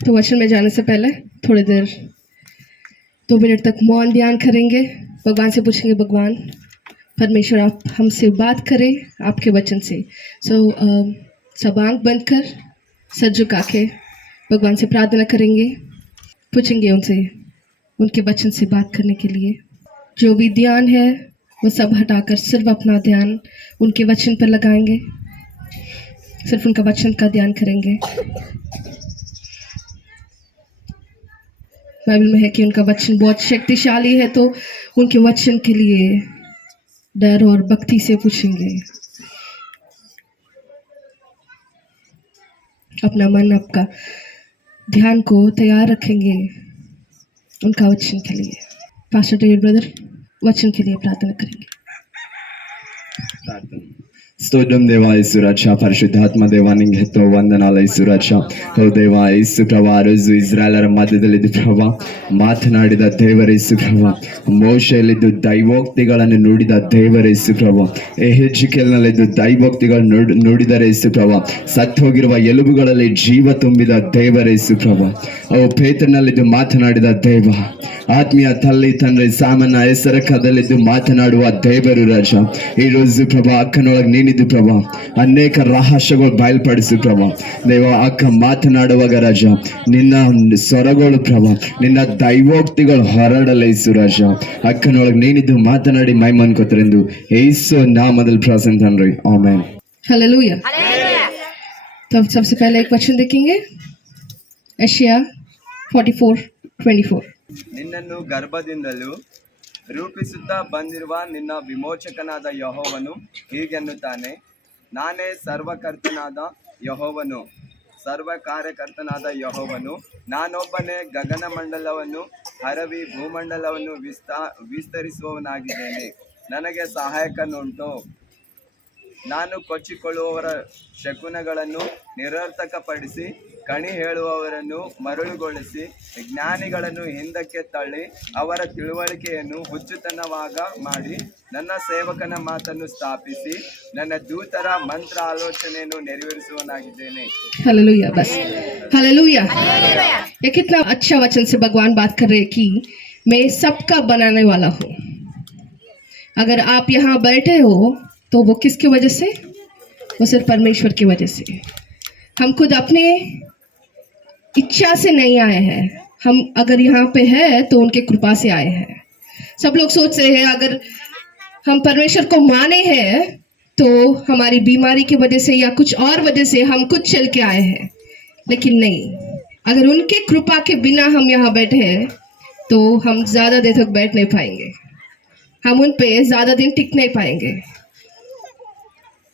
तो वचन में जाने से पहले थोड़ी देर 2 मिनट तक मौन ध्यान करेंगे। भगवान से पूछेंगे, भगवान परमेश्वर आप हमसे बात करें आपके वचन से। सब आंख बंद कर सर झुका के भगवान से प्रार्थना करेंगे, पूछेंगे उनसे उनके वचन से बात करने के लिए। जो भी ध्यान है वो सब हटाकर सिर्फ अपना ध्यान उनके वचन पर लगाएंगे, सिर्फ उनका वचन का ध्यान करेंगे। बाइबल में है कि उनका वचन बहुत शक्तिशाली है, तो उनके वचन के लिए डर और भक्ति से पूछेंगे। अपना मन, आपका ध्यान को तैयार रखेंगे उनका वचन के लिए। पास्टर डेविड ब्रदर वचन के लिए प्रार्थना करेंगे। స్తోత్రం దేవా యేసు రక్ష పరిశుద్ధాత్మ దేవా ನಿಂಗೆ ಹೆತ್ತೋ ವಂದನಾಲ యేసు ರಕ್ಷ ಓ ದೇವಾ యేసు ಪ್ರಭಾ ರೋಜು ಇಸ್ರಾಯೇಲರ ಮಧ್ಯದಲ್ಲಿದ್ದು ಪ್ರಭಾ ಮಾತನಾಡಿದ ದೇವರ యేసు ಪ್ರಭಾ ಮೋಶೆಯಲ್ಲಿದ್ದು ದೈವೋಕ್ತಿಗಳನ್ನು ನುಡಿದ ದೇವರ యేసు ಪ್ರಭಾ ಎಹೆಜ್ಕೇಲನಲ್ಲಿದ್ದು ದೈವೋಕ್ತಿಗಳನ್ನು ನುಡಿದರೆ యేసు ಪ್ರಭಾ ಸತ್ತು ಹೋಗಿರುವ ಎಲುಬುಗಳಲ್ಲಿ ಜೀವ ತುಂಬಿದ ದೇವರ యేసు ಪ್ರಭಾ ಓ ಪೇತ್ರನಲ್ಲಿದ್ದು ಮಾತನಾಡಿದ ದೇವ ಆತ್ಮೀಯ ತಲ್ಲಿ ತಂದೆ ಸಾಮನ ಹೆಸರಕದಲ್ಲಿದ್ದು ಮಾತನಾಡುವ ದೇವರು ರಾಜ ಈ ರೋಜು ಪ್ರಭಾ ಅಕ್ಕನೊಳಗೆ ನೀನಿದ್ದು ಪ್ರಭಾ ಅನೇಕ ರಹಸ್ಯಗಳು ಬಯಲ್ಪಡಿಸು ಪ್ರಭಾ ದೇವ ಅಕ್ಕ ಮಾತನಾಡುವಾಗ ರಾಜ ನಿನ್ನ ಸ್ವರಗಳು ಪ್ರಭಾ ನಿನ್ನ ದೈವೋಕ್ತಿಗಳು ಹೊರಡಲೈಸು ರಾಜ ಅಕ್ಕನೊಳಗೆ ನೀನಿದ್ದು ಮಾತನಾಡಿ ಮೈಮನ್ಕೋತರೆಂದು ಯೇಸು ನಾಮದಲ್ಲಿ ಪ್ರಾರ್ಥನೆ ಆಮೆನ್। हालेलुया। तो सबसे पहले एक वचन देखेंगे, यशाया 44:24। ನಿನ್ನನ್ನು ಗರ್ಭದಿಂದಲೂ ರೂಪಿಸುತ್ತಾ ಬಂದಿರುವ ನಿನ್ನ ವಿಮೋಚಕನಾದ ಯೆಹೋವನು ಹೀಗೆನ್ನುತ್ತಾನೆ, ನಾನೇ ಸರ್ವಕರ್ತನಾದ ಯೆಹೋವನು, ಸರ್ವ ಕಾರ್ಯಕರ್ತನಾದ ಯೆಹೋವನು, ನಾನೊಬ್ಬನೇ ಗಗನ ಮಂಡಲವನ್ನು ಹರವಿ ಭೂಮಂಡಲವನ್ನು ವಿಸ್ತರಿಸುವವನಾಗಿದ್ದೇನೆ, ನನಗೆ ಸಹಾಯಕನುಂಟು। ನಾನು ಕೊಚ್ಚಿಕೊಳ್ಳುವವರ ಶಕುನಗಳನ್ನು ನಿರರ್ಥಕಪಡಿಸಿ ಕಣಿ ಹೇಳುವವರನ್ನು ಮರಳುಗೊಳಿಸಿ ಜ್ಞಾನಿಗಳನ್ನು ಹಿಂದಕ್ಕೆ ತಳ್ಳಿ ಅವರ ತಿಳುವಳಿಕೆಯನ್ನು ಹುಚ್ಚುತನವಾಗ ಮಾಡಿ ನನ್ನ ಸೇವಕನ ಮಾತನ್ನು ಸ್ಥಾಪಿಸಿ ನನ್ನ ದೂತರ ಮಂತ್ರ ಆಲೋಚನೆಯನ್ನು ನೆರವೇರಿಸುವವನಾಗಿದ್ದೇನೆ। हालेलुया। बस हालेलुया। ये कितना अच्छा वचन से भगवान बात कर रहे कि मैं सबका बनाने वाला हूँ। अगर आप यहाँ बैठे हो तो वो किसकी वजह से? वो सिर्फ परमेश्वर की वजह से। हम खुद अपने इच्छा से नहीं आए हैं, हम अगर यहाँ पे है तो उनके कृपा से आए हैं। सब लोग सोच रहे हैं अगर हम परमेश्वर को माने हैं तो हमारी बीमारी की वजह से या कुछ और वजह से हम कुछ चल के आए हैं, लेकिन नहीं। अगर उनके कृपा के बिना हम यहाँ बैठे हैं तो हम ज़्यादा देर तक बैठ नहीं पाएंगे, हम उन पे ज़्यादा दिन टिक नहीं पाएंगे।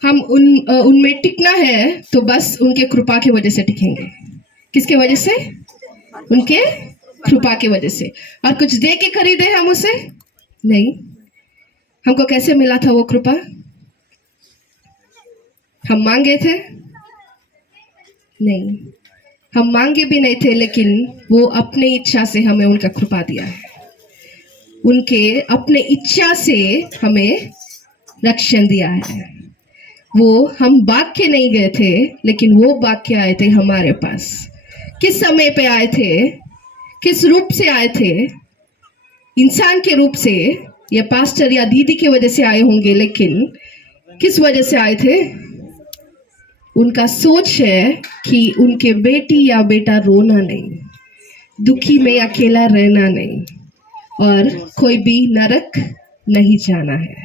हम उनमें टिकना है तो बस उनके कृपा की वजह से टिकेंगे। किसके वजह से? उनके कृपा की वजह से। और कुछ दे के खरीदे हम उसे? नहीं। हमको कैसे मिला था वो कृपा? हम मांगे थे? नहीं, हम मांगे भी नहीं थे, लेकिन वो अपने इच्छा से हमें उनका कृपा दिया है। उनके अपने इच्छा से हमें रक्षण दिया है। वो हम भाग के नहीं गए थे, लेकिन वो भाग के आए थे हमारे पास। किस समय पे आए थे? किस रूप से आए थे? इंसान के रूप से, या पास्टर या दीदी की वजह से आए होंगे, लेकिन किस वजह से आए थे? उनका सोच है कि उनके बेटी या बेटा रोना नहीं, दुखी में अकेला रहना नहीं, और कोई भी नरक नहीं जाना है।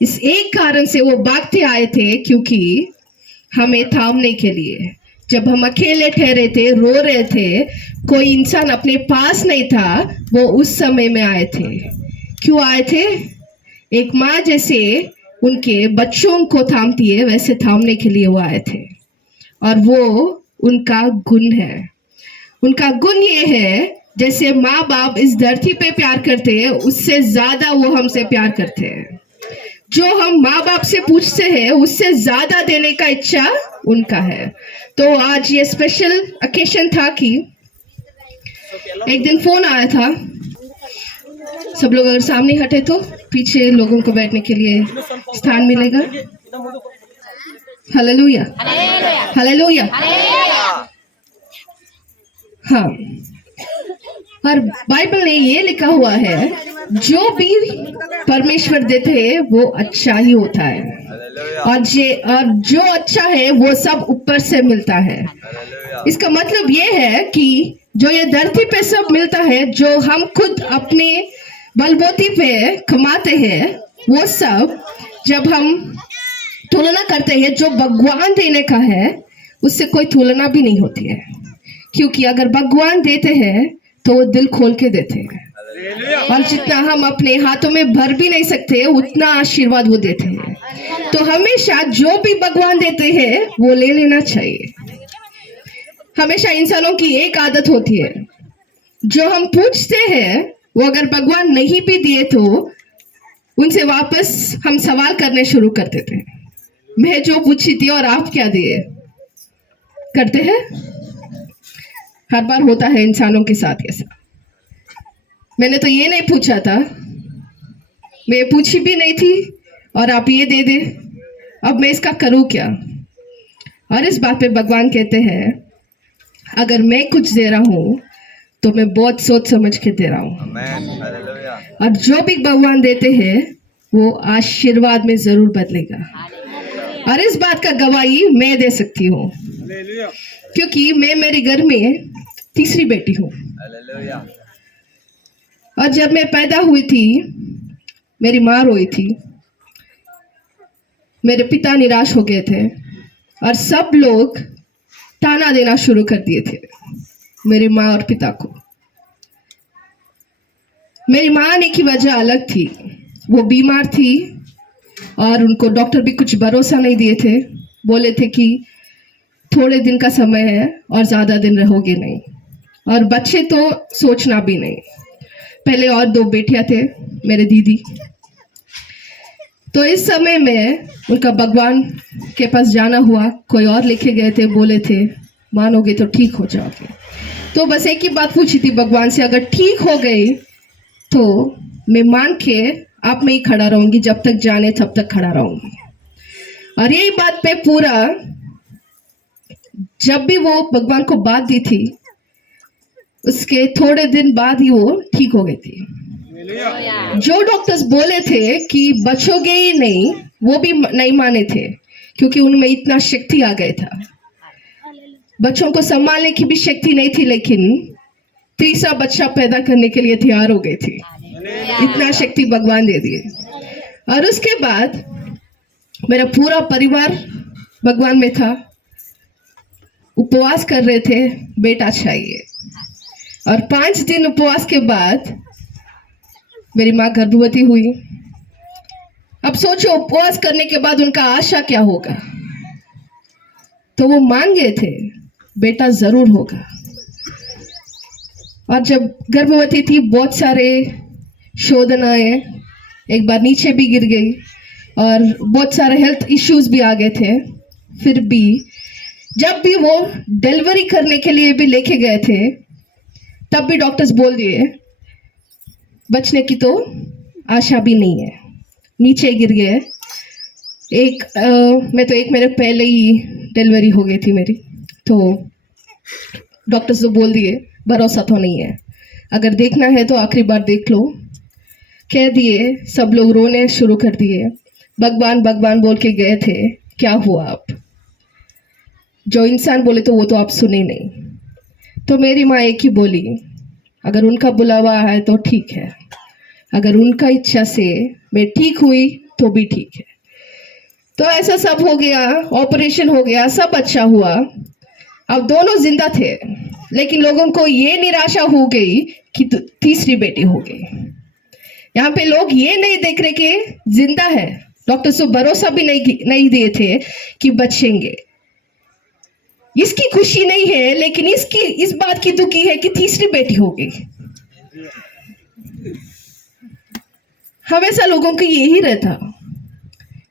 इस एक कारण से वो भागते आए थे, क्योंकि हमें थामने के लिए। जब हम अकेले ठहरे थे, रो रहे थे, कोई इंसान अपने पास नहीं था, वो उस समय में आए थे। क्यों आए थे? एक माँ जैसे उनके बच्चों को थामती है, वैसे थामने के लिए वो आए थे। और वो उनका गुण है। उनका गुण ये है, जैसे माँ बाप इस धरती पे प्यार करते हैं, उससे ज़्यादा वो हमसे प्यार करते हैं। जो हम माँ बाप से पूछते हैं उससे ज़्यादा देने का इच्छा उनका है। तो आज ये स्पेशल ओकेशन था कि एक दिन फ़ोन आया था। सब लोग अगर सामने हटे तो पीछे लोगों को बैठने के लिए स्थान मिलेगा। हालेलुया। हालेलुया। हाँ, और बाइबल में ये लिखा हुआ है जो भी परमेश्वर देते हैं वो अच्छा ही होता है, हालेलुया और जो अच्छा है वो सब ऊपर से मिलता है। हालेलुया इसका मतलब ये है कि जो ये धरती पे सब मिलता है, जो हम खुद अपने बलबूते पे कमाते हैं, वो सब जब हम तुलना करते हैं जो भगवान देने का है, उससे कोई तुलना भी नहीं होती है। क्योंकि अगर भगवान देते हैं तो वो दिल खोल के देते हैं, और जितना हम अपने हाथों में भर भी नहीं सकते उतना आशीर्वाद वो देते हैं। तो हमेशा जो भी भगवान देते हैं वो ले लेना चाहिए। हमेशा इंसानों की एक आदत होती है, जो हम पूछते हैं वो अगर भगवान नहीं भी दिए तो उनसे वापस हम सवाल करने शुरू कर देते हैं, मैं जो पूछी थी और आप क्या दिए, करते हैं। हर बार होता है इंसानों के साथ ऐसा। मैंने तो ये नहीं पूछा था, मैं पूछी भी नहीं थी, और आप ये दे दे, अब मैं इसका करूं क्या। और इस बात पे भगवान कहते हैं अगर मैं कुछ दे रहा हूं तो मैं बहुत सोच समझ के दे रहा हूं, आमेन हालेलुया और जो भी भगवान देते हैं वो आशीर्वाद में जरूर बदलेगा। और इस बात का गवाही मैं दे सकती हूँ, क्योंकि मैं मेरे घर में तीसरी बेटी हूँ। हालेलुया और जब मैं पैदा हुई थी मेरी माँ रोई थी, मेरे पिता निराश हो गए थे, और सब लोग ताना देना शुरू कर दिए थे मेरी माँ और पिता को। मेरी माँ आने की वजह अलग थी, वो बीमार थी और उनको डॉक्टर भी कुछ भरोसा नहीं दिए थे, बोले थे कि थोड़े दिन का समय है और ज़्यादा दिन रहोगे नहीं, और बच्चे तो सोचना भी नहीं। पहले और 2 बेटियां थे मेरे दीदी। तो इस समय में उनका भगवान के पास जाना हुआ, कोई और लेके गए थे, बोले थे मानोगे तो ठीक हो जाओगे। तो बस एक ही बात पूछी थी भगवान से, अगर ठीक हो गई तो मैं मान के आप में ही खड़ा रहूंगी, जब तक जाने तब तक खड़ा रहूंगी। और यही बात पे पूरा जब भी वो भगवान को बात दी थी उसके थोड़े दिन बाद ही वो ठीक हो गई थी। जो डॉक्टर्स बोले थे कि बचोगे ही नहीं, वो भी नहीं माने थे, क्योंकि उनमें इतना शक्ति आ गया था। बच्चों को संभालने की भी शक्ति नहीं थी, लेकिन तीसरा बच्चा पैदा करने के लिए तैयार हो गई थी, इतना शक्ति भगवान दे दिए। और उसके बाद मेरा पूरा परिवार भगवान में था, उपवास कर रहे थे, बेटा चाहिए। और 5 दिन उपवास के बाद मेरी माँ गर्भवती हुई। अब सोचो उपवास करने के बाद उनका आशा क्या होगा। तो वो मान गए थे बेटा जरूर होगा। और जब गर्भवती थी बहुत सारे शोधन आए, एक बार नीचे भी गिर गई और बहुत सारे हेल्थ इश्यूज भी आ गए थे। फिर भी जब भी वो डिलीवरी करने के लिए भी लेके गए थे, तब भी डॉक्टर्स बोल दिए बचने की तो आशा भी नहीं है, नीचे गिर गए। मैं तो 1 महीने पहले ही डिलीवरी हो गई थी मेरी, तो डॉक्टर्स तो बोल दिए भरोसा तो नहीं है, अगर देखना है तो आखिरी बार देख लो, कह दिए। सब लोग रोने शुरू कर दिए, भगवान भगवान बोल के गए थे, क्या हुआ अब। जो इंसान बोले तो वो तो आप सुने नहीं। तो मेरी माँ एक ही बोली, अगर उनका बुलावा है तो ठीक है, अगर उनका इच्छा से मैं ठीक हुई तो भी ठीक है। तो ऐसा सब हो गया, ऑपरेशन हो गया, सब अच्छा हुआ। अब दोनों जिंदा थे, लेकिन लोगों को ये निराशा हो गई कि तीसरी बेटी हो गई। यहाँ पे लोग ये नहीं देख रहे कि जिंदा है, डॉक्टर को भरोसा भी नहीं दिए थे कि बचेंगे। इसकी खुशी नहीं है, लेकिन इस बात की दुखी है कि तीसरी बेटी हो गई। हमेशा लोगों को यही रहता,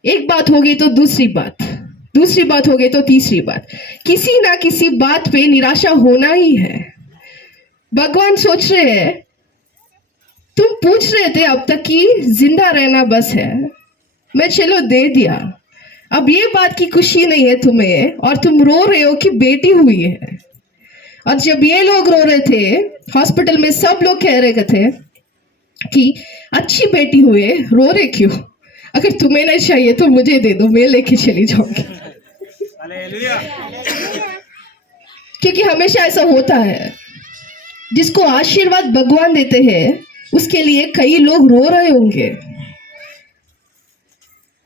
एक बात हो गई तो दूसरी बात, दूसरी बात हो गई तो तीसरी बात, किसी ना किसी बात पे निराशा होना ही है। भगवान सोच रहे हैं, तुम पूछ रहे थे अब तक कि जिंदा रहना बस है, मैं चलो दे दिया, अब ये बात की खुशी नहीं है तुम्हें, और तुम रो रहे हो कि बेटी हुई है। और जब ये लोग रो रहे थे हॉस्पिटल में, सब लोग कह रहे थे कि अच्छी बेटी हुए, रो रहे क्यों? अगर तुम्हें नहीं चाहिए तो मुझे दे दो, मैं लेके चली जाऊंगी। क्योंकि हमेशा ऐसा होता है, जिसको आशीर्वाद भगवान देते हैं उसके लिए कई लोग रो रहे होंगे।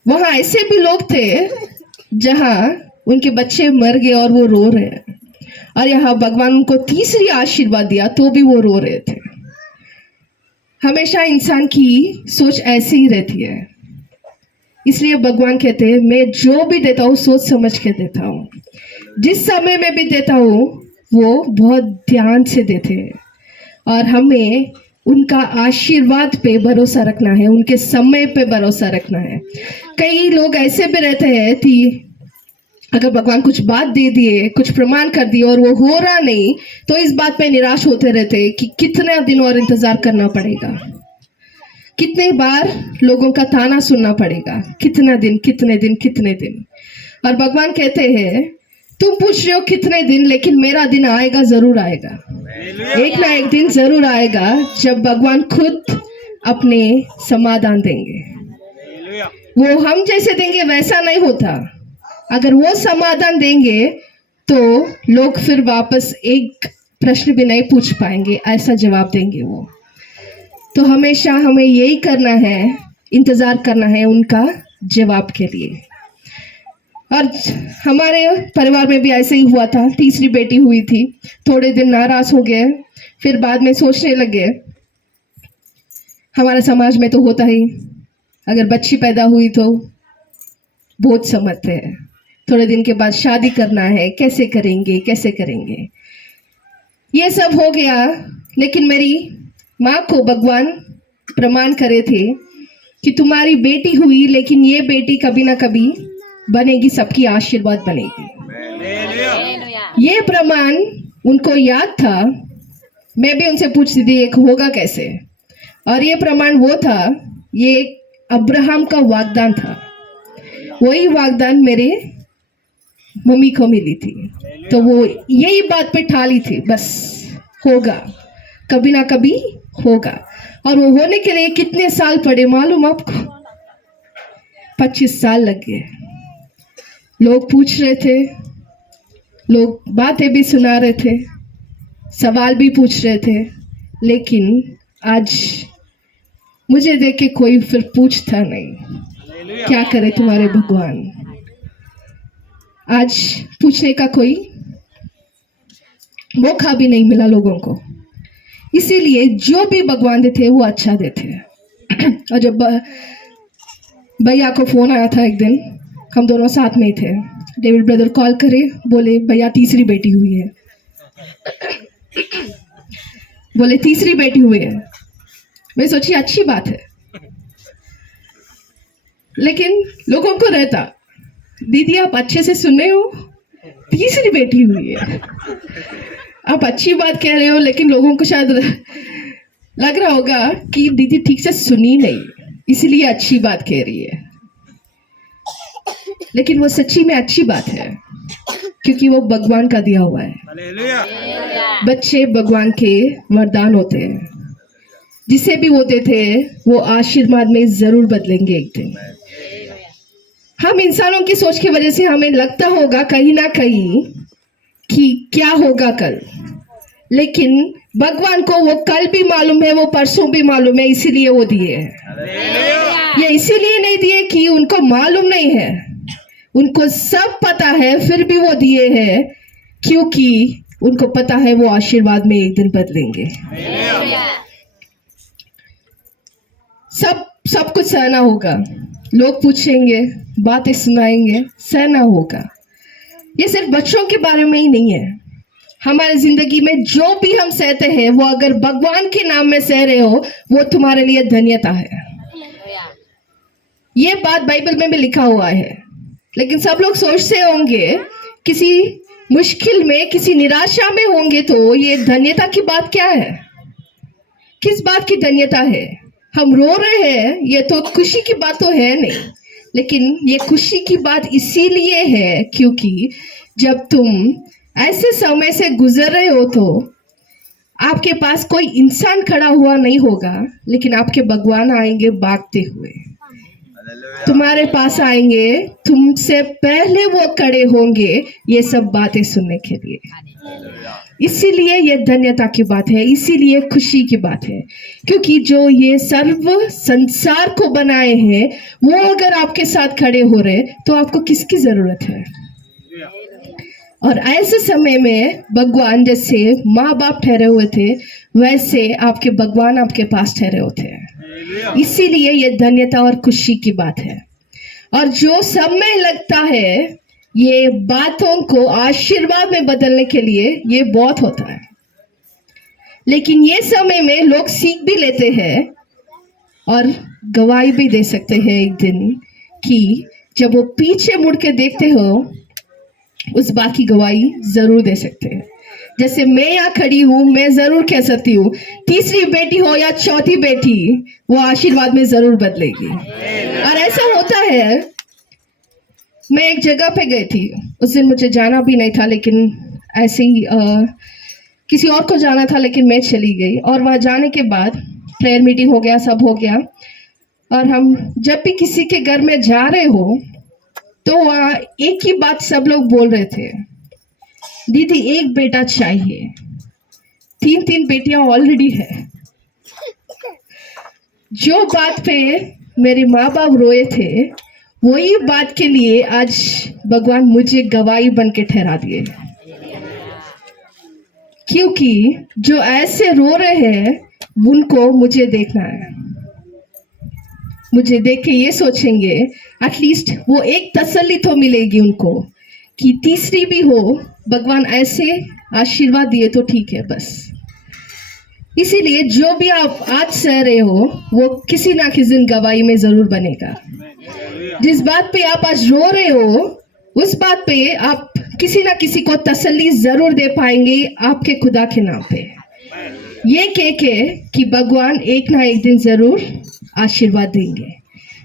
वहां ऐसे भी लोग थे जहां उनके बच्चे मर गए और वो रो रहे हैं, और यहाँ भगवान उनको तीसरी आशीर्वाद दिया तो भी वो रो रहे थे। हमेशा इंसान की सोच ऐसी ही रहती है, इसलिए भगवान कहते हैं मैं जो भी देता हूँ सोच समझ के देता हूँ, जिस समय में भी देता हूँ वो बहुत ध्यान से देते हैं, और हमें उनका आशीर्वाद पे भरोसा रखना है, उनके समय पे भरोसा रखना है। कई लोग ऐसे भी रहते हैं कि अगर भगवान कुछ बात दे दिए, कुछ प्रमाण कर दिए और वो हो रहा नहीं, तो इस बात पे निराश होते रहते हैं कि कितना दिन और इंतजार करना पड़ेगा, कितने बार लोगों का ताना सुनना पड़ेगा, कितना दिन कितने दिन कितने दिन। और भगवान कहते हैं तुम पूछ रहे हो कितने दिन, लेकिन मेरा दिन आएगा, जरूर आएगा, एक ना एक दिन जरूर आएगा जब भगवान खुद अपने समाधान देंगे। वो हम जैसे देंगे वैसा नहीं होता, अगर वो समाधान देंगे तो लोग फिर वापस एक प्रश्न भी नहीं पूछ पाएंगे, ऐसा जवाब देंगे वो। तो हमेशा हमें यही करना है, इंतजार करना है उनका जवाब के लिए। और हमारे परिवार में भी ऐसे ही हुआ था, तीसरी बेटी हुई थी, थोड़े दिन नाराज हो गए, फिर बाद में सोचने लगे, हमारे समाज में तो होता ही, अगर बच्ची पैदा हुई तो बहुत समझते हैं, थोड़े दिन के बाद शादी करना है, कैसे करेंगे कैसे करेंगे, ये सब हो गया। लेकिन मेरी माँ को भगवान प्रमाण करे थे कि तुम्हारी बेटी हुई, लेकिन ये बेटी कभी ना कभी बनेगी, सबकी आशीर्वाद बनेगी। ये प्रमाण उनको याद था, मैं भी उनसे पूछती थी एक होगा कैसे, और ये प्रमाण वो था, ये अब्राहम का वाग्दान था, वही वाग्दान मेरे मम्मी को मिली थी, तो वो यही बात पे ठाली थी, बस होगा, कभी ना कभी होगा। और वो होने के लिए कितने साल पड़े मालूम आपको? 25 साल लग गए। लोग पूछ रहे थे, लोग बातें भी सुना रहे थे, सवाल भी पूछ रहे थे, लेकिन आज मुझे देख के कोई फिर पूछता नहीं, क्या करे तुम्हारे भगवान। आज पूछने का कोई मौका भी नहीं मिला लोगों को, इसीलिए जो भी भगवान देते वो अच्छा देते हैं। और जब भैया को फोन आया था एक दिन, हम दोनों साथ में ही थे, डेविड ब्रदर कॉल करे, बोले भैया तीसरी बेटी हुई है, बोले तीसरी बेटी हुई है। मैं सोची अच्छी बात है, लेकिन लोगों को रहता, दीदी आप अच्छे से सुन रहे हो, तीसरी बेटी हुई है, आप अच्छी बात कह रहे हो, लेकिन लोगों को शायद लग रहा होगा कि दीदी ठीक से सुनी नहीं, इसलिए अच्छी बात कह रही है। लेकिन वो सच्ची में अच्छी बात है, क्योंकि वो भगवान का दिया हुआ है। बच्चे भगवान के वरदान होते हैं, जिसे भी वो देते हैं वो आशीर्वाद में जरूर बदलेंगे एक दिन। हम इंसानों की सोच की वजह से हमें लगता होगा कहीं ना कहीं कि क्या होगा कल, लेकिन भगवान को वो कल भी मालूम है, वो परसों भी मालूम है, इसीलिए वो दिए हैं। ये इसीलिए नहीं दिए कि उनको मालूम नहीं है, उनको सब पता है, फिर भी वो दिए हैं क्योंकि उनको पता है वो आशीर्वाद में एक दिन बदलेंगे। सब कुछ सहना होगा, लोग पूछेंगे, बातें सुनाएंगे, सहना होगा। ये सिर्फ बच्चों के बारे में ही नहीं है, हमारे जिंदगी में जो भी हम सहते हैं वो अगर भगवान के नाम में सह रहे हो वो तुम्हारे लिए धन्यता है। ये बात बाइबल में भी लिखा हुआ है, लेकिन सब लोग सोचते होंगे किसी मुश्किल में, किसी निराशा में होंगे तो ये धन्यता की बात क्या है, किस बात की धन्यता है। हम रो रहे हैं, ये तो खुशी की बात तो है नहीं, लेकिन ये खुशी की बात इसीलिए है क्योंकि जब तुम ऐसे समय से गुजर रहे हो तो आपके पास कोई इंसान खड़ा हुआ नहीं होगा, लेकिन आपके भगवान आएंगे भागते हुए, हालेलुया तुम्हारे पास आएंगे, तुमसे पहले वो खड़े होंगे ये सब बातें सुनने के लिए। इसीलिए ये धन्यता की बात है, इसीलिए खुशी की बात है, क्योंकि जो ये सर्व संसार को बनाए हैं वो अगर आपके साथ खड़े हो रहे तो आपको किसकी जरूरत है। और ऐसे समय में भगवान जैसे माँ बाप ठहरे हुए थे वैसे आपके भगवान आपके पास ठहरे होते हैं। इसीलिए ये धन्यता और खुशी की बात है। और जो समय लगता है ये बातों को आशीर्वाद में बदलने के लिए ये बहुत होता है, लेकिन ये समय में लोग सीख भी लेते हैं और गवाही भी दे सकते हैं एक दिन कि जब वो पीछे मुड़ के देखते हो उस बात की गवाही जरूर दे सकते हैं। जैसे मैं यहाँ खड़ी हूँ, मैं जरूर कह सकती हूँ तीसरी बेटी हो या चौथी बेटी वो आशीर्वाद में जरूर बदलेगी। और ऐसा होता है, मैं एक जगह पे गई थी, उस दिन मुझे जाना भी नहीं था, लेकिन ऐसे ही किसी और को जाना था, लेकिन मैं चली गई। और वहाँ जाने के बाद प्रेयर मीटिंग हो गया, सब हो गया। और हम जब भी किसी के घर में जा रहे हो तो वहाँ एक ही बात सब लोग बोल रहे थे, दीदी एक बेटा चाहिए, 3 बेटियां ऑलरेडी है। जो बात पे मेरे माँ बाप रोए थे वही बात के लिए आज भगवान मुझे गवाही बन के ठहरा दिए, क्योंकि जो ऐसे रो रहे हैं उनको मुझे देखना है। मुझे देख के ये सोचेंगे एटलीस्ट वो एक तसल्ली तो मिलेगी उनको कि तीसरी भी हो, भगवान ऐसे आशीर्वाद दिए तो ठीक है बस। इसीलिए जो भी आप आज सह रहे हो वो किसी ना किसी दिन गवाही में जरूर बनेगा। जिस बात पे आप आज रो रहे हो उस बात पे आप किसी ना किसी को तसल्ली जरूर दे पाएंगे आपके खुदा के नाम पे, ये कह के कि भगवान एक ना एक दिन जरूर आशीर्वाद देंगे।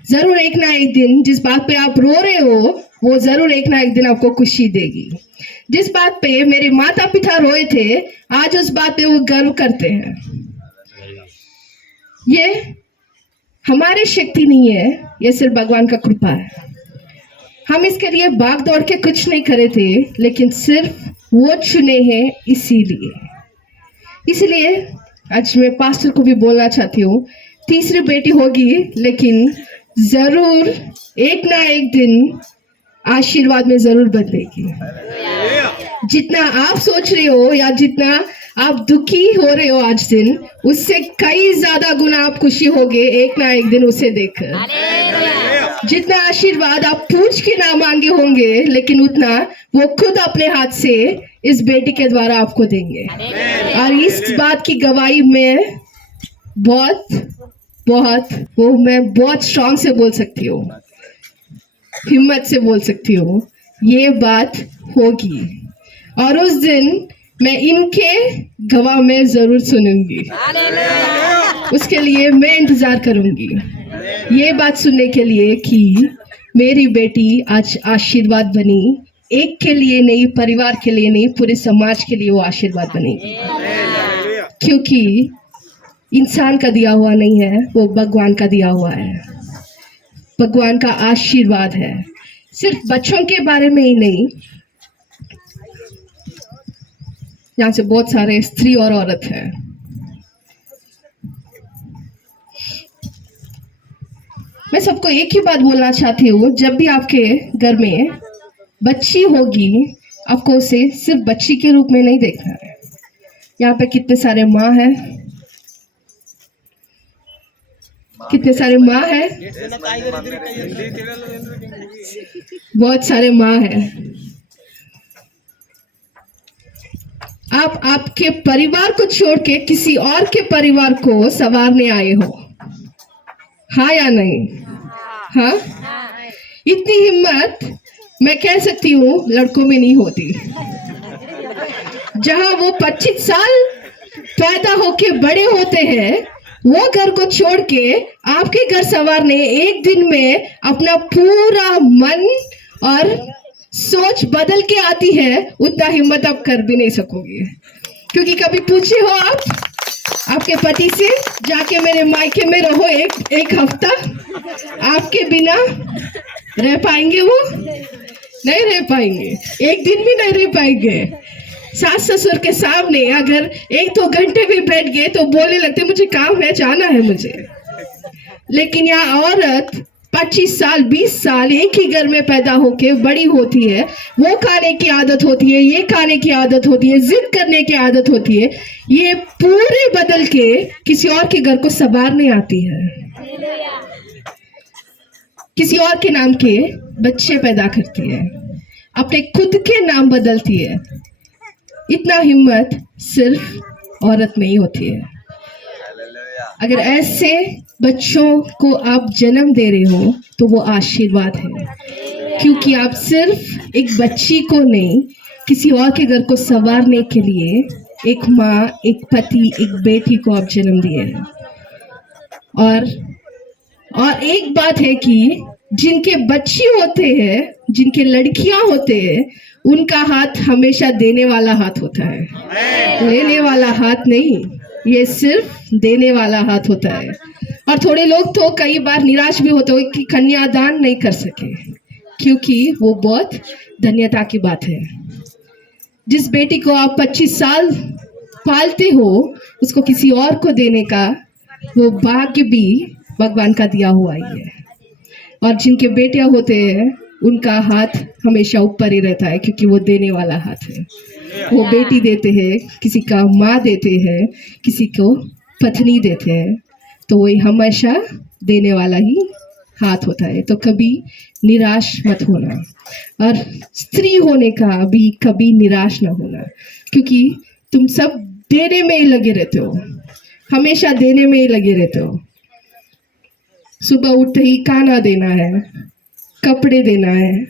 जरूर एक ना एक दिन जिस बात पे आप रो रहे हो वो जरूर एक ना एक दिन आपको खुशी देगी। जिस बात पे मेरे माता पिता रोए थे आज उस बात पे वो गर्व करते हैं। ये हमारी शक्ति नहीं है, ये सिर्फ भगवान का कृपा है। हम इसके लिए भाग दौड़ के कुछ नहीं करे थे, लेकिन सिर्फ वो चुने हैं इसीलिए आज मैं पास्टर को भी बोलना चाहती हूँ, तीसरी बेटी होगी लेकिन जरूर एक ना एक दिन आशीर्वाद में जरूर बदलेगी। जितना आप सोच रहे हो या जितना आप दुखी हो रहे हो आज दिन, उससे कई ज्यादा गुना आप खुशी होगे एक ना एक दिन उसे देखकर। जितना आशीर्वाद आप पूछ के ना मांगे होंगे, लेकिन उतना वो खुद अपने हाथ से इस बेटी के द्वारा आपको देंगे। और इस बात की गवाही में मैं बहुत स्ट्रांग से बोल सकती हूँ, हिम्मत से बोल सकती हूँ, ये बात होगी। और उस दिन मैं इनके गवाह में जरूर सुनूंगी, उसके लिए मैं इंतजार करूंगी ये बात सुनने के लिए कि मेरी बेटी आज आशीर्वाद बनी। एक के लिए नहीं, परिवार के लिए नहीं, पूरे समाज के लिए वो आशीर्वाद बनेगी, क्योंकि इंसान का दिया हुआ नहीं है, वो भगवान का दिया हुआ है, भगवान का आशीर्वाद है। सिर्फ बच्चों के बारे में ही नहीं, यहाँ से बहुत सारे स्त्री और औरत हैं। मैं सबको एक ही बात बोलना चाहती हूँ, जब भी आपके घर में बच्ची होगी आपको उसे सिर्फ बच्ची के रूप में नहीं देखना है। यहाँ पे कितने सारे माँ हैं, कितने सारे माँ हैं, बहुत सारे माँ हैं। आप आपके परिवार को छोड़ के किसी और के परिवार को संवारने आए हो, हाँ या नहीं? हाँ, इतनी हिम्मत मैं कह सकती हूँ लड़कों में नहीं होती। जहां वो 25 साल पैदा होके बड़े होते हैं, वो घर को छोड़ के आपके घर संवारने एक दिन में अपना पूरा मन और सोच बदल के आती है उतना हिम्मत आप कर भी नहीं सकोगे। क्योंकि कभी पूछे हो आप आपके पति से, जाके मेरे मायके में रहो एक हफ्ता, आपके बिना रह पाएंगे? वो नहीं रह पाएंगे, एक दिन भी नहीं रह पाएंगे। सास ससुर के सामने अगर 1-2 घंटे भी बैठ गए तो बोलने लगते मुझे काम है, जाना है मुझे। लेकिन यहाँ औरत 25 साल 20 साल एक ही घर में पैदा होके बड़ी होती है, वो खाने की आदत होती है, ये खाने की आदत होती है, जिद करने की आदत होती है, ये पूरे बदल के किसी और के घर को संवारने आती है, किसी और के नाम के बच्चे पैदा करती है, अपने खुद के नाम बदलती है। इतना हिम्मत सिर्फ औरत में ही होती है। अगर ऐसे बच्चों को आप जन्म दे रहे हो तो वो आशीर्वाद है, क्योंकि आप सिर्फ एक बच्ची को नहीं, किसी और के घर को संवारने के लिए एक माँ, एक पति, एक बेटी को आप जन्म दिए हैं। और एक बात है कि जिनके बच्चे होते हैं, जिनके लड़कियां होते हैं, उनका हाथ हमेशा देने वाला हाथ होता है, लेने वाला हाथ नहीं। ये सिर्फ देने वाला हाथ होता है। और थोड़े लोग तो कई बार निराश भी होते हैं कि कन्यादान नहीं कर सके, क्योंकि वो बहुत धन्यता की बात है। जिस बेटी को आप 25 साल पालते हो, उसको किसी और को देने का वो भाग्य भी भगवान का दिया हुआ ही है। और जिनके बेटियां होते हैं, उनका हाथ हमेशा ऊपर ही रहता है, क्योंकि वो देने वाला हाथ है। वो बेटी देते हैं, किसी का माँ देते हैं, किसी को पत्नी देते हैं, तो वही हमेशा देने वाला ही हाथ होता है। तो कभी निराश मत होना, और स्त्री होने का भी कभी निराश ना होना, क्योंकि तुम सब देने में ही लगे रहते हो, हमेशा देने में ही लगे रहते हो। सुबह उठते ही खाना देना है, कपड़े देना है,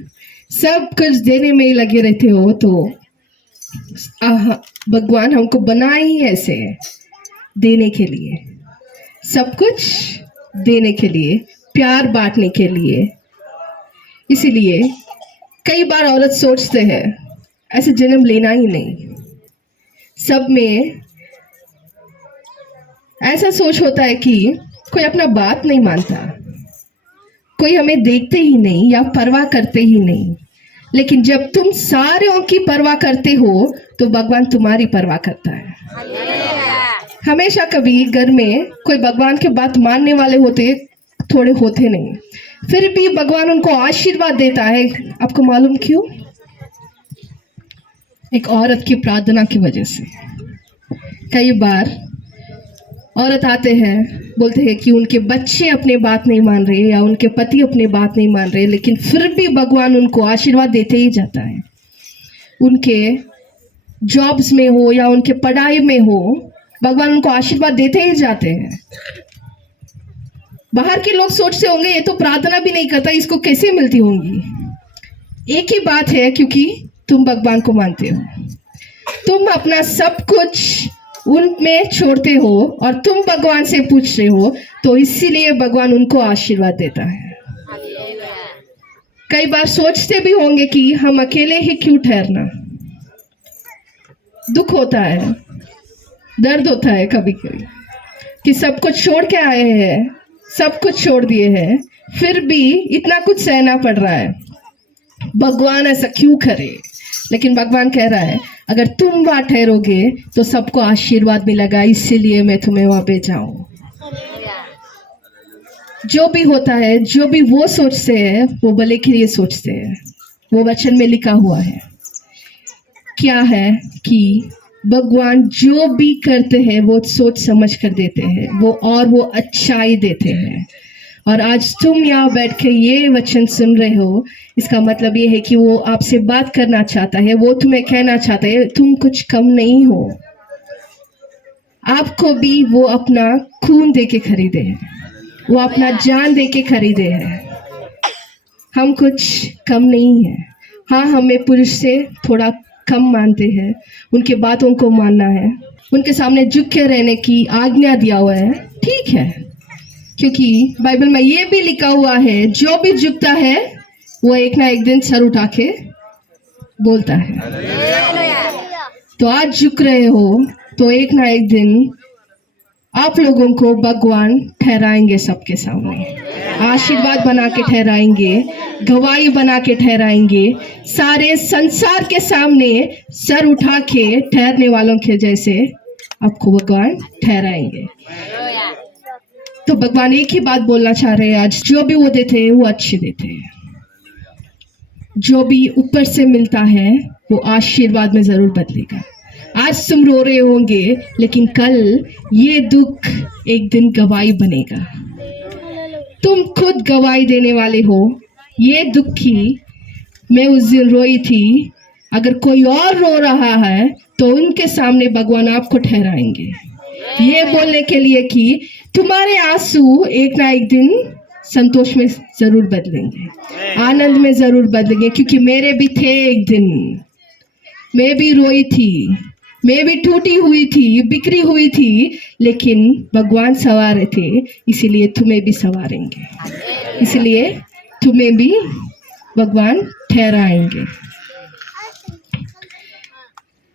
सब कुछ देने में ही लगे रहते हो। तो भगवान हमको बनाए ही ऐसे है, देने के लिए, सब कुछ देने के लिए, प्यार बांटने के लिए। इसीलिए कई बार औरत सोचते हैं ऐसे जन्म लेना ही नहीं। सब में ऐसा सोच होता है कि कोई अपना बात नहीं मानता, कोई हमें देखते ही नहीं या परवाह करते ही नहीं। लेकिन जब तुम सारों की परवाह करते हो तो भगवान तुम्हारी परवाह करता है। हमेशा कभी घर में कोई भगवान की बात मानने वाले होते थोड़े होते नहीं, फिर भी भगवान उनको आशीर्वाद देता है। आपको मालूम क्यों? एक औरत की प्रार्थना की वजह से। कई बार औरत आते हैं, बोलते हैं कि उनके बच्चे अपने बात नहीं मान रहे या उनके पति अपने बात नहीं मान रहे, लेकिन फिर भी भगवान उनको आशीर्वाद देते ही जाता है। उनके जॉब्स में हो या उनके पढ़ाई में हो, भगवान उनको आशीर्वाद देते ही जाते हैं। बाहर के लोग सोचते होंगे ये तो प्रार्थना भी नहीं करता, इसको कैसे मिलती होंगी। एक ही बात है, क्योंकि तुम भगवान को मानते हो, तुम अपना सब कुछ उनमें छोड़ते हो और तुम भगवान से पूछ रहे हो, तो इसीलिए भगवान उनको आशीर्वाद देता है। कई बार सोचते भी होंगे कि हम अकेले ही क्यों ठहरना। दुख होता है, दर्द होता है कभी कभी कि सब कुछ छोड़ के आए हैं, सब कुछ छोड़ दिए हैं, फिर भी इतना कुछ सहना पड़ रहा है। भगवान ऐसा क्यों करे? लेकिन भगवान कह रहा है अगर तुम वहां ठहरोगे तो सबको आशीर्वाद मिलेगा, इसीलिए मैं तुम्हें वहां पे जाऊं। जो भी होता है, जो भी वो सोचते हैं, वो भले के लिए सोचते हैं। वो वचन में लिखा हुआ है क्या है कि भगवान जो भी करते हैं वो सोच समझ कर देते हैं, वो अच्छाई देते हैं। और आज तुम यहाँ बैठ के ये वचन सुन रहे हो, इसका मतलब ये है कि वो आपसे बात करना चाहता है, वो तुम्हें कहना चाहता है तुम कुछ कम नहीं हो। आपको भी वो अपना खून दे के खरीदे है, वो अपना जान दे के खरीदे है। हम कुछ कम नहीं है। हाँ, हमें पुरुष से थोड़ा कम मानते हैं, उनके बातों को मानना है, उनके सामने झुक के रहने की आज्ञा दिया हुआ है, ठीक है। क्योंकि बाइबल में ये भी लिखा हुआ है जो भी झुकता है वो एक ना एक दिन सर उठा के बोलता है। तो आज झुक रहे हो तो एक ना एक दिन आप लोगों को भगवान ठहराएंगे सबके सामने, आशीर्वाद बना के ठहराएंगे, गवाही बना के ठहराएंगे, सारे संसार के सामने सर उठा के ठहरने वालों के जैसे आपको भगवान ठहराएंगे। तो भगवान एक ही बात बोलना चाह रहे हैं आज, जो भी वो देते हैं वो अच्छे देते हैं, जो भी ऊपर से मिलता है वो आशीर्वाद में जरूर बदलेगा। आज तुम रो रहे होंगे लेकिन कल ये दुख एक दिन गवाही बनेगा। तुम खुद गवाही देने वाले हो। ये दुख की मैं उस दिन रोई थी, अगर कोई और रो रहा है तो उनके सामने भगवान आपको ठहराएंगे, ये बोलने के लिए कि तुम्हारे आंसू एक ना एक दिन संतोष में जरूर बदलेंगे, आनंद में जरूर बदलेंगे। क्योंकि मेरे भी थे एक दिन, मैं भी रोई थी, मैं भी टूटी हुई थी, बिखरी हुई थी, लेकिन भगवान सवारे थे, इसीलिए तुम्हें भी सवारेंगे, इसलिए तुम्हें भी भगवान ठहराएंगे।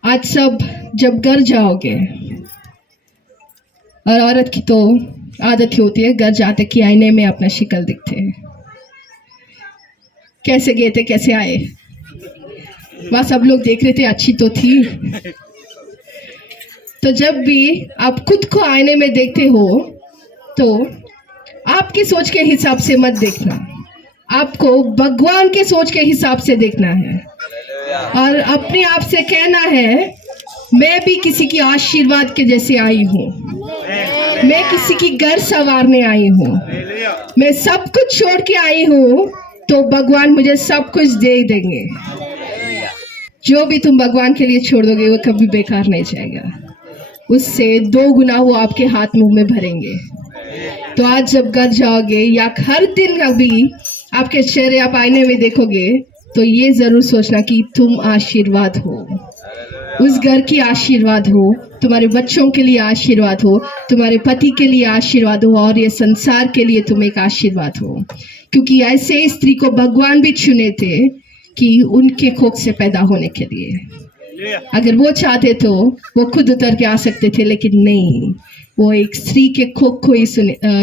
आज सब जब घर जाओगे, और औरत की तो आदत ही होती है घर जाते कि आईने में अपना शिकल दिखते हैं, कैसे गए थे कैसे आए, वहाँ सब लोग देख रहे थे अच्छी तो थी। तो जब भी आप खुद को आईने में देखते हो तो आपकी सोच के हिसाब से मत देखना, आपको भगवान के सोच के हिसाब से देखना है और अपने आप से कहना है मैं भी किसी की आशीर्वाद के जैसे आई हूँ, मैं किसी की घर संवारने आई हूँ, मैं सब कुछ छोड़ के आई हूँ, तो भगवान मुझे सब कुछ दे देंगे। जो भी तुम भगवान के लिए छोड़ दोगे वो कभी बेकार नहीं जाएगा, उससे 2 गुना वो आपके हाथ मुंह में भरेंगे। तो आज जब घर जाओगे या हर दिन कभी आपके चेहरे आप आईने में देखोगे तो ये जरूर सोचना कि तुम आशीर्वाद हो, उस घर की आशीर्वाद हो, तुम्हारे बच्चों के लिए आशीर्वाद हो, तुम्हारे पति के लिए आशीर्वाद हो और ये संसार के लिए तुम एक आशीर्वाद हो। क्योंकि ऐसे स्त्री को भगवान भी चुने थे कि उनके कोख से पैदा होने के लिए, अगर वो चाहते तो वो खुद उतर के आ सकते थे, लेकिन नहीं, वो एक स्त्री के कोख को ही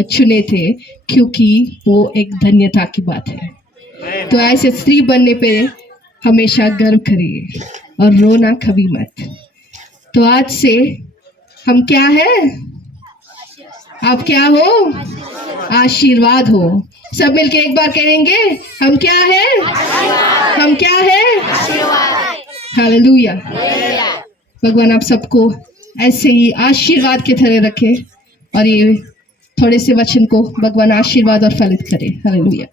चुने थे, क्योंकि वो एक धन्यता की बात है। तो ऐसे स्त्री बनने पे हमेशा गर्व करिए और रोना कभी मत। तो आज से हम क्या है, आप क्या हो, आशीर्वाद हो। सब मिलके एक बार कहेंगे, हम क्या है, हम क्या है, हालेलुया। भगवान आप सबको ऐसे ही आशीर्वाद के तरह रखे और ये थोड़े से वचन को भगवान आशीर्वाद और फलित करे। हालेलुया।